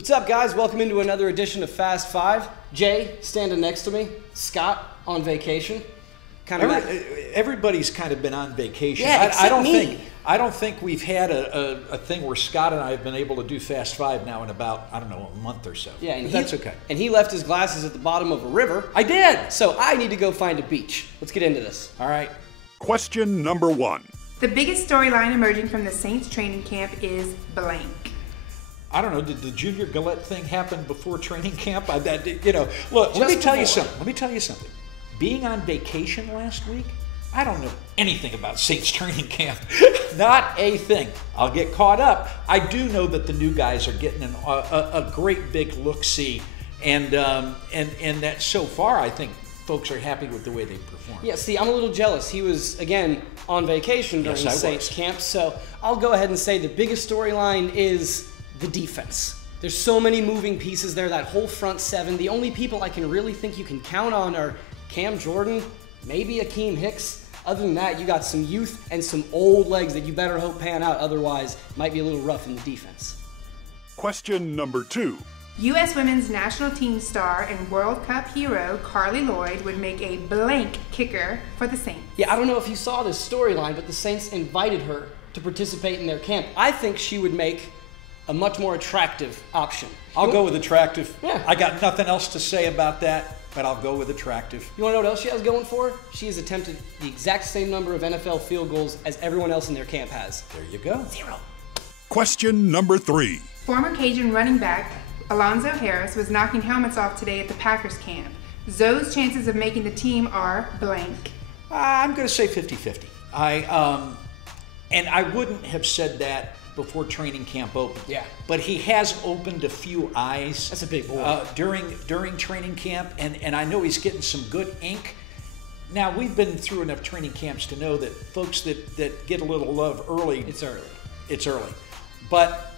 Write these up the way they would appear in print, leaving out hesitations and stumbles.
What's up, guys? Welcome into another edition of Fast Five. Jay standing next to me. Scott on vacation. Everybody's kind of been on vacation. Yeah, except me. I don't think we've had a thing where Scott and I have been able to do Fast Five now in about, I don't know, a month or so. Yeah, and that's okay. And he left his glasses at the bottom of a river. I did. So I need to go find a beach. Let's get into this. All right. Question number 1. The biggest storyline emerging from the Saints training camp is blank. I don't know. Did the Junior Gillette thing happen before training camp? Look, let me tell you something. Being on vacation last week, I don't know anything about Saints training camp. Not a thing. I'll get caught up. I do know that the new guys are getting a great big look-see, and that so far I think folks are happy with the way they performed. Yeah, see, I'm a little jealous. He was, again, on vacation during the Saints camp, so I'll go ahead and say the biggest storyline is the defense. There's so many moving pieces there, that whole front seven. The only people I can really think you can count on are Cam Jordan, maybe Akeem Hicks. Other than that, you got some youth and some old legs that you better hope pan out. Otherwise, might be a little rough in the defense. Question number 2. U.S. women's national team star and World Cup hero Carli Lloyd would make a blank kicker for the Saints. Yeah, I don't know if you saw this storyline, but the Saints invited her to participate in their camp. I think she would make a much more attractive option. I'll go with attractive. Yeah. I got nothing else to say about that, but I'll go with attractive. You want to know what else she has going for her? She has attempted the exact same number of NFL field goals as everyone else in their camp has. There you go. 0. Question number 3. Former Cajun running back Alonzo Harris was knocking helmets off today at the Packers camp. Zoe's chances of making the team are blank. I'm going to say 50-50. And I wouldn't have said that before training camp opened. Yeah. But he has opened a few eyes. That's a big boy. During training camp, and I know he's getting some good ink. Now, we've been through enough training camps to know that folks that get a little love early. It's early. It's early. But,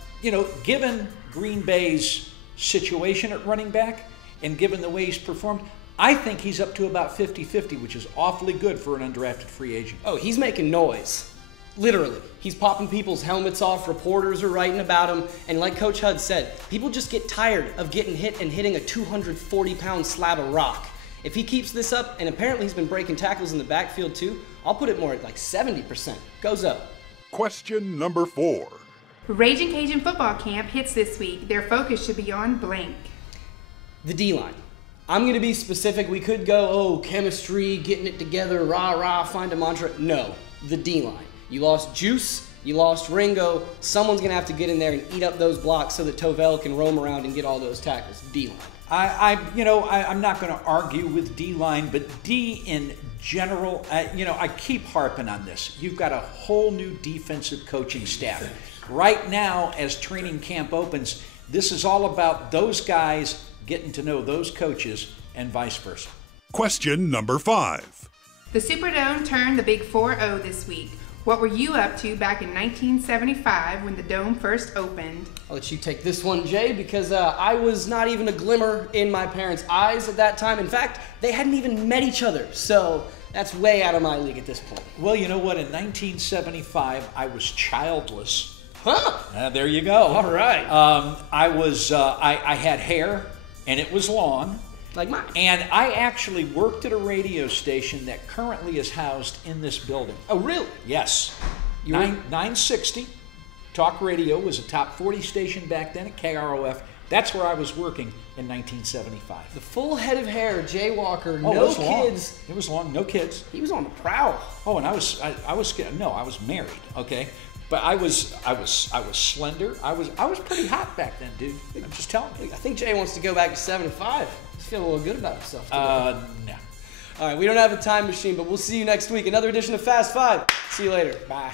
given Green Bay's situation at running back and given the way he's performed, I think he's up to about 50-50, which is awfully good for an undrafted free agent. Oh, he's making noise. Literally. He's popping people's helmets off, reporters are writing about him, and like Coach Hud said, people just get tired of getting hit and hitting a 240-pound slab of rock. If he keeps this up, and apparently he's been breaking tackles in the backfield too, I'll put it more at like 70%. Goes up. Question number 4. Ragin Cajun Football camp hits this week. Their focus should be on blank. The D-line. I'm going to be specific. We could go, chemistry, getting it together, rah-rah, find a mantra. No, the D-line. You lost Juice, you lost Ringo. Someone's going to have to get in there and eat up those blocks so that Tovell can roam around and get all those tackles. D-line. I'm not going to argue with D-line, but D in general, I keep harping on this. You've got a whole new defensive coaching staff. Right now, as training camp opens, this is all about those guys getting to know those coaches and vice versa. Question number 5. The Superdome turned the big 4-0 this week. What were you up to back in 1975 when the Dome first opened? I'll let you take this one, Jay, because I was not even a glimmer in my parents' eyes at that time. In fact, they hadn't even met each other, so that's way out of my league at this point. Well, you know what? In 1975, I was childless. Huh? There you go. All right. I had hair, and it was long. Like mine. And I actually worked at a radio station that currently is housed in this building. Oh, really? Yes. 960 Talk Radio was a top 40 station back then at KROF. That's where I was working in 1975. The full head of hair, Jay Walker, no kids. Long. It was long, no kids. He was on the prowl. Oh, and I was married, okay? But I was slender. I was pretty hot back then, dude. I'm just telling you. I think Jay wants to go back to 75. He's feeling a little good about himself today. No. All right, we don't have a time machine, but we'll see you next week. Another edition of Fast Five. See you later. Bye.